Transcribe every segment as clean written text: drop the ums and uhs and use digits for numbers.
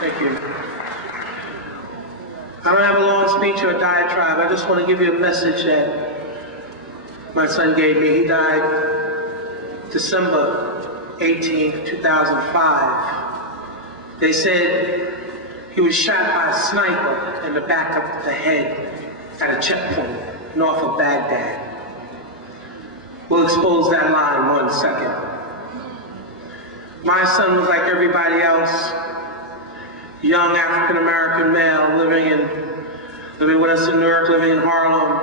Thank you. I don't have a long speech or a diatribe. I just want to give you a message that my son gave me. He died December 18th, 2005. They said he was shot by a sniper in the back of the head at a checkpoint north of Baghdad. We'll expose that lie in 1 second. My son was like everybody else, young African-American male living with us in Newark, living in Harlem.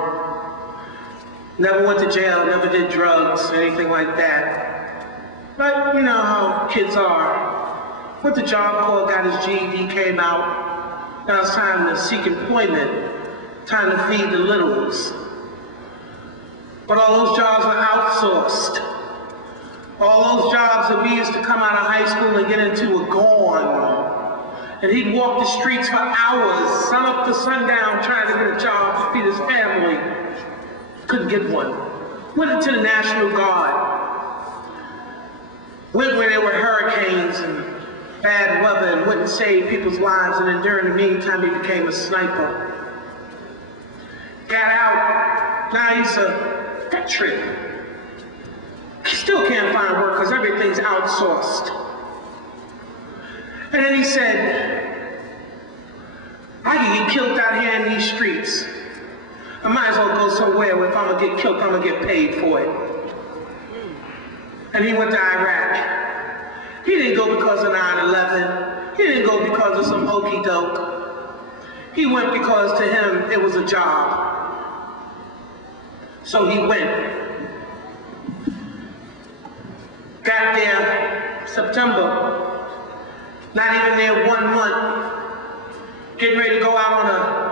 Never went to jail, never did drugs, anything like that. But you know how kids are. Went to Job Corps, got his GED, came out. Now it's time to seek employment, time to feed the littles. But all those jobs were outsourced. All those jobs that we used to come out of high school and get into were gone. And he'd walk the streets for hours, sun up to sundown, trying to get a job to feed his family. Couldn't get one. Went into the National Guard. Went where there were hurricanes and bad weather and went and saved people's lives. And then during the meantime, he became a sniper. Got out. Now he's a veteran. He still can't find work because everything's outsourced. And then he said, I can get killed out here in these streets. I might as well go somewhere where if I'm gonna get killed, I'm gonna get paid for it. And he went to Iraq. He didn't go because of 9/11. He didn't go because of some hokey doke. He went because to him it was a job. So he went. Got there September. Not even there 1 month, getting ready to go out on a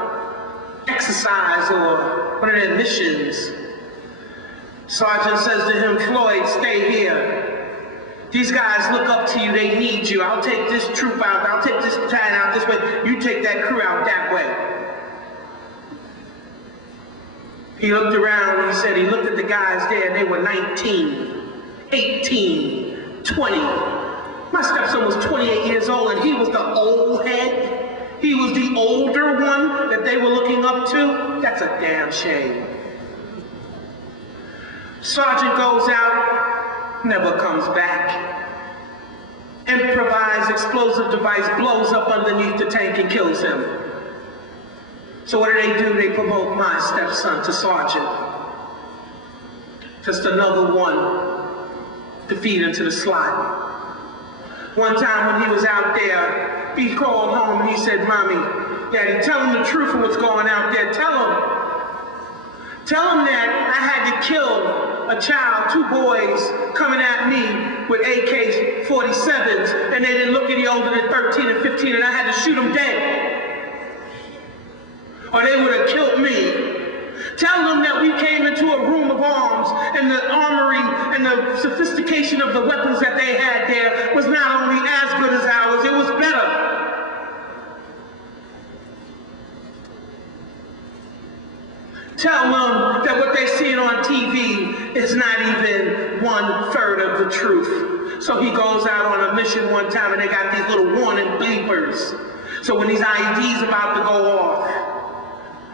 exercise or one of their missions. Sergeant says to him, Floyd, stay here. These guys look up to you, they need you. I'll take this troop out, I'll take this battalion out this way, you take that crew out that way. He looked around and he said he looked at the guys there, they were 19, 18, 20. My stepson was 28 years old and he was the old head. He was the older one that they were looking up to. That's a damn shame. Sergeant goes out, never comes back. Improvised explosive device blows up underneath the tank and kills him. So what do? They promote my stepson to sergeant. Just another one to feed into the slot. One time when he was out there, he called home and he said, Mommy, Daddy, tell him the truth of what's going out there. Tell him that I had to kill a child, 2 boys coming at me with AK-47s, and they didn't look any older than 13 and 15, and I had to shoot them dead. Or they would have killed me. Tell them that we came into a room of arms and the armory and the sophistication of the weapons that they had there was not only as good as ours, it was better. Tell them that what they're seeing on TV is not even 1/3 of the truth. So he goes out on a mission one time and they got these little warning bleepers. So when these IEDs about to go off,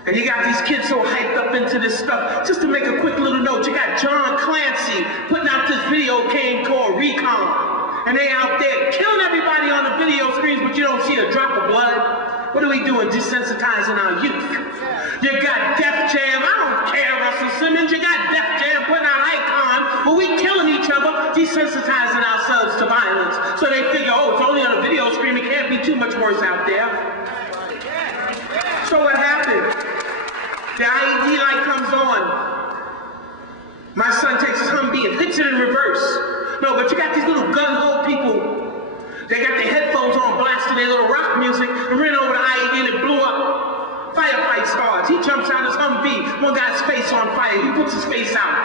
and you got these kids so hyped up into this stuff. Just to make a quick little note, you got John Clancy putting out this video game called Recon. And they out there killing everybody on the video screens, but you don't see a drop of blood. What are we doing? Desensitizing our youth. You got Def Jam, I don't care, Russell Simmons. You got Def Jam putting out Icon, but we killing each other, desensitizing ourselves to violence. So they figure, oh, it's only on a video screen, it can't be too much worse out there. So what happened? The IED light comes on. My son takes his Humvee and hits it in reverse. No, but you got these little gun-ho people. They got their headphones on, blasting their little rock music, and ran over the IED and it blew up. Firefight starts. He jumps out his Humvee. One guy's face on fire. He puts his face out.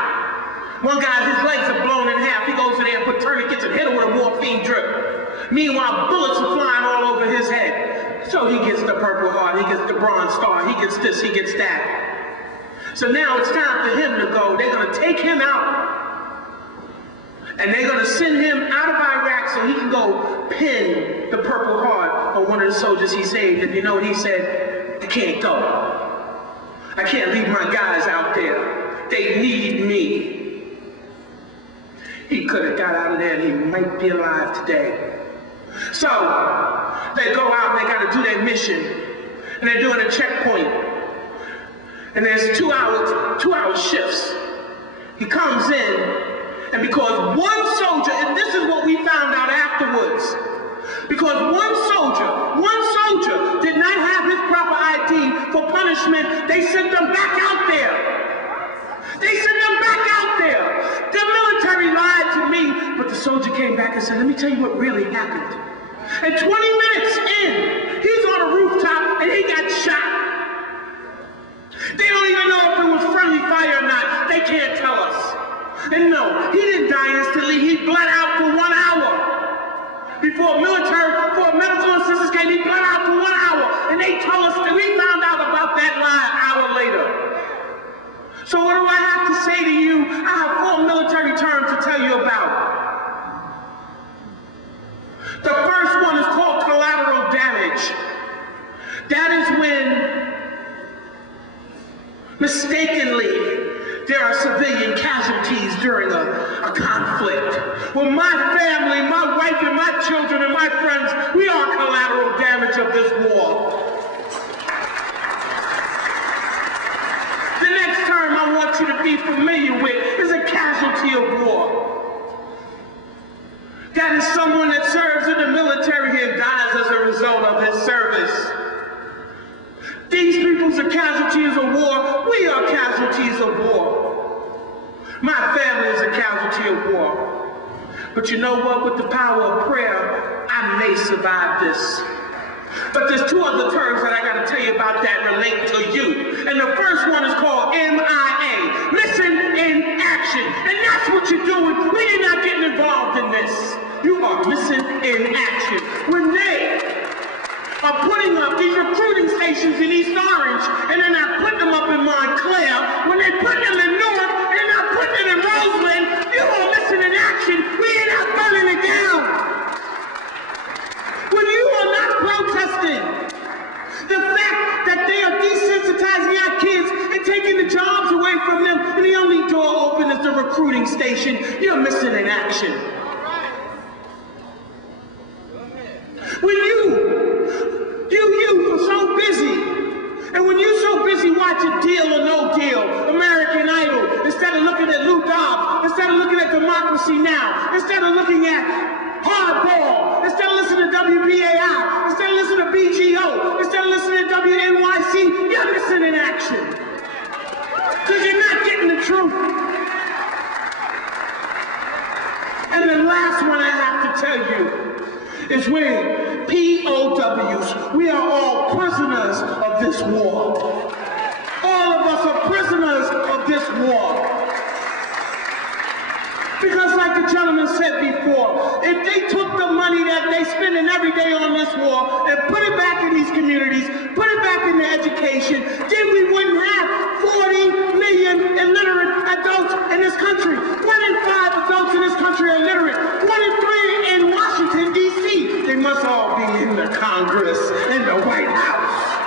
One guy, his legs are blown in half. He goes in there and puts tourniquets and hit him with a morphine drip. Meanwhile, bullets are flying all over his head. So he gets the Purple Heart, he gets the Bronze Star, he gets this, he gets that. So now it's time for him to go. They're going to take him out. And they're going to send him out of Iraq so he can go pin the Purple Heart on one of the soldiers he saved, and you know what he said? I can't go. I can't leave my guys out there. They need me. He could have got out of there and he might be alive today. So, they go out and they got to do their mission. And they're doing a checkpoint. And there's two hour shifts. He comes in, and because one soldier, and this is what we found out afterwards, because one soldier did not have his proper ID for punishment, they sent them back out there. They sent them back out there. The military lied to me, but the soldier came back and said, let me tell you what really happened. And 20 minutes in, he's on a rooftop and he got shot. They don't even know if it was friendly fire or not. They can't tell us. And no, he didn't die instantly. He bled out for 1 hour. Before medical assistance came, he bled out for 1 hour. And they told us that we found out about that lie an hour later. So what do I have to say to you? I have 4 military terms to tell you about. The first one is called collateral damage. That is when mistakenly there are civilian casualties during a conflict. Well, my family, my wife and my children and my friends, we are collateral damage of this war. The next term I want you to be familiar with is a casualty of war. That is someone that serves in the military and dies as a result of his service. These people's are casualties of war. We are casualties of war. My family is a casualty of war. But you know what? With the power of prayer, I may survive this. But there's 2 other terms that I got to tell you about that relate to you. And the first one is called MIA, Mission in Action. And that's what you're doing when you're not getting involved in this. You are missing in action. When they are putting up these recruiting stations in East Orange, and they're not putting them up in Montclair, when they put them in Newark, and they're not putting them in Roseland, you are missing in action. We are not burning it down. When you are not protesting the fact that they are desensitizing our kids and taking the jobs away from them, and the only door open is the recruiting station, you're missing in action. When you are so busy, and when you're so busy watching Deal or No Deal, American Idol, instead of looking at Lou Dobbs, instead of looking at Democracy Now, instead of looking at Hardball, instead of listening to WBAI, instead of listening to BGO, instead of listening to WNYC, you're missing in action. Because you're not getting the truth. And the last one I have to tell you is when POWs, we are all prisoners of this war. All of us are prisoners of this war. Because like the gentleman said before, if they took the money that they spending every day on this war and put it back in these communities, put it back in the education, then we wouldn't have 40 million illiterate adults in this country. 1 in 5 adults in this country are illiterate. 1 in 3 in Washington, D.C. They must all be in the Congress, in the White House.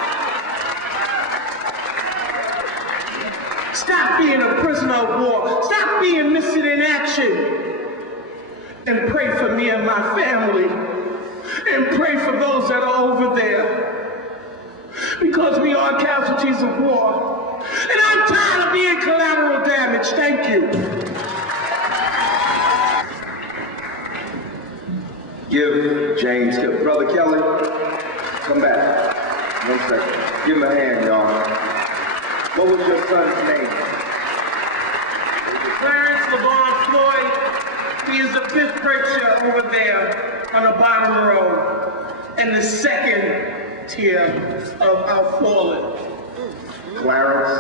Stop being a prisoner of war. Stop being missing in action. And pray for me and my family. And pray for those that are over there. Because we are casualties of war. And I'm tired of being collateral damage. Thank you. Give James, Brother Kelly, come back. 1 second. Give him a hand, y'all. What was your son's name? Clarence Floyd. He is the 5th preacher over there on the bottom row, and the 2nd tier of our fallen. Clarence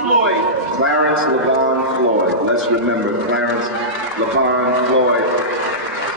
Floyd. Clarence Floyd. Let's remember Clarence Floyd.